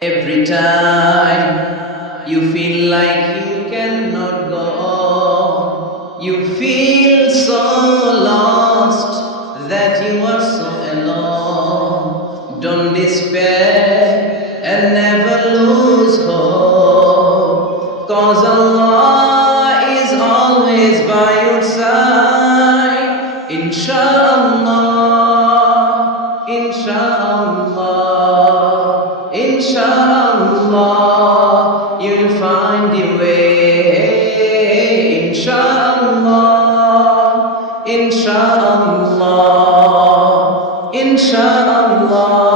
Every time you feel like you cannot go on, you feel so lost that you are so alone. Don't despair and never lose hope, 'cause Allah is always by your side. Inshallah, inshallah, inshallah, you'll find your way. Inshallah, inshallah, inshallah.